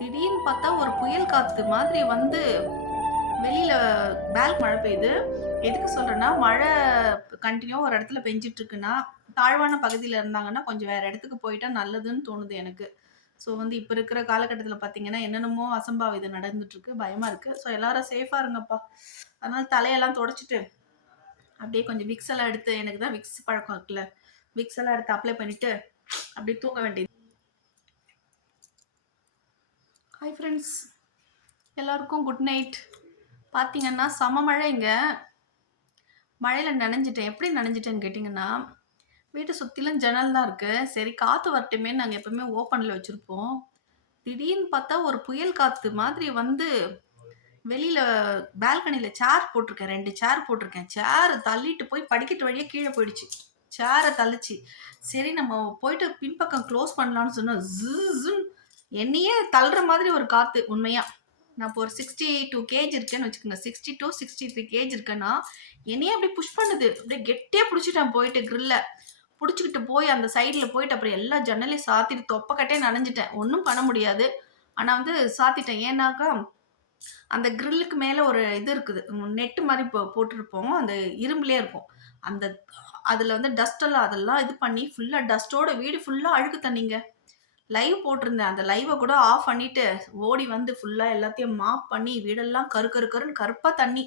திடீர்னு பார்த்தா ஒரு புயல் காத்து மாதிரி வந்து வெளியில மழை பெய்யுது. எதுக்கு சொல்றேன்னா, மழை கன்டினியூவா ஒரு இடத்துல பெஞ்சுட்டு இருக்குன்னா, தாழ்வான பகுதியில இருந்தாங்கன்னா, கொஞ்சம் வேற இடத்துக்கு போயிட்டா நல்லதுன்னு தோணுது எனக்கு. ஸோ வந்து இப்ப இருக்கிற காலகட்டத்தில பார்த்தீங்கன்னா, என்னென்னமோ அசம்பாவிதம் நடந்துட்டு இருக்கு. பயமா இருக்கு. ஸோ எல்லாரும் சேஃபா இருங்கப்பா. அதனால தலையெல்லாம் துடைச்சுட்டு, அப்படியே கொஞ்சம் விக்ஸ் எல்லாம் எடுத்து எனக்கு தான் விக்ஸ் பழக்கம் இருக்குல்ல. விக்ஸ் எல்லாம் எடுத்து அப்ளை பண்ணிட்டு, அப்படியே தூங்க வேண்டியது. ஹாய் ஃப்ரெண்ட்ஸ், எல்லாருக்கும் குட் நைட். பார்த்தீங்கன்னா, செம மழை இங்க. மழையில நனைஞ்சுட்டேன். எப்படி நனைஞ்சுட்டேன்னு கேட்டிங்கன்னா, வீட்ட சுத்திலும் ஜன்னல் தான் இருக்கு. சரி காத்து வரட்டுமேன்னு நாங்க எப்பவுமே ஓப்பன்ல வச்சிருப்போம். திடீர்னு பார்த்தா ஒரு புயல் காத்து மாதிரி வந்து வெளியில பால்கனில சேர் போட்டிருக்கேன். 2 சேர் போட்டிருக்கேன். சேர தள்ளிட்டு போய் படிக்கட்டு வழியா கீழ போயிடுச்சு. சேர தள்ளுச்சு. சரி நம்ம போயிட்டு பின்பக்கம் க்ளோஸ் பண்ணலாம்னு சொன்னா, ஜூன்னு என்னையே தள்ளுற மாதிரி ஒரு காத்து உண்மையா. நான் இப்போ ஒரு 62 கேஜ் இருக்கேன்னு வச்சுக்கோங்க. 62, 63 கேஜ் இருக்கேன்னா, என்னையே அப்படியே புஷ் பண்ணுது. அப்படியே கெட்டியா புடிச்சுட்டேன் போயிட்டு கிரில்ல. புடிச்சுக்கிட்டு போய் அந்த சைடுல போயிட்டு அப்புறம் எல்லா ஜன்னலையும் சாத்திட்டு தொப்பக்கட்டே நனைஞ்சுட்டேன். ஒண்ணும் பண்ண முடியாது. ஆனா வந்து சாத்திட்டேன். ஏன்னாக்கா, அந்த கிரில்லுக்கு மேல ஒரு இது இருக்குது. நெட் மாரி போட்டிருப்போம். அந்த இரும்புலயே இருக்கும். அந்த அதுல வந்து டஸ்ட் எல்லாம் அதெல்லாம் இது பண்ணி ஃபுல்லா டஸ்ட்டோட வீடு ஃபுல்லா அழுக்கு தண்ணீங்க. லைவ் போட்டிருந்தேன். அந்த லைவ கூட ஆஃப் பண்ணிட்டு, ஓடி வந்து ஃபுல்லா எல்லாத்தையும் மாப் பண்ணி, வீடெல்லாம் கரு கரு கருன்னு கருப்பா தண்ணி.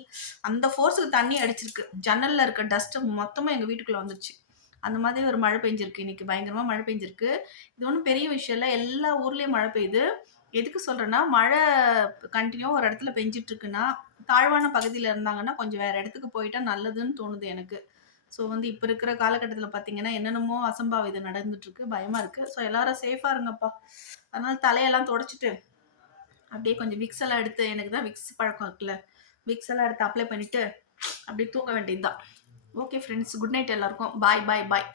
அந்த ஃபோர்ஸுக்கு தண்ணி அடிச்சிருக்கு. ஜன்னல்ல இருக்க டஸ்ட் மொத்தமா எங்க வீட்டுக்குள்ள வந்துருச்சு. அந்த மாதிரி ஒரு மழை பெஞ்சிருக்கு. இன்னைக்கு பயங்கரமா மழை பெஞ்சிருக்கு. இது ஒண்ணும் பெரிய விஷயம் இல்ல. எல்லா ஊர்லயும் மழை பெய்யுது. எதுக்கு சொல்றேன்னா, மழை கன்டினியூவா ஒரு இடத்துல பெஞ்சுட்டு இருக்குன்னா, தாழ்வான பகுதியில இருந்தாங்கன்னா, கொஞ்சம் வேற இடத்துக்கு போயிட்டா நல்லதுன்னு தோணுது எனக்கு. ஸோ வந்து இப்ப இருக்கிற காலகட்டத்தில பார்த்தீங்கன்னா, என்னென்னமோ அசம்பாவிதம் நடந்துட்டு இருக்கு. பயமா இருக்கு. ஸோ எல்லாரும் சேஃபா இருங்கப்பா. அதனால தலையெல்லாம் துடைச்சுட்டு, அப்படியே கொஞ்சம் விக்ஸ் எல்லாம் எடுத்து எனக்கு தான் விக்ஸ் பழக்கம் இருக்குல்ல. விக்ஸ் எல்லாம் எடுத்து அப்ளை பண்ணிட்டு, அப்படியே தூங்க வேண்டியது தான். Okay friends. குட் நைட் எல்லாருக்கும். பாய், பாய், பாய்.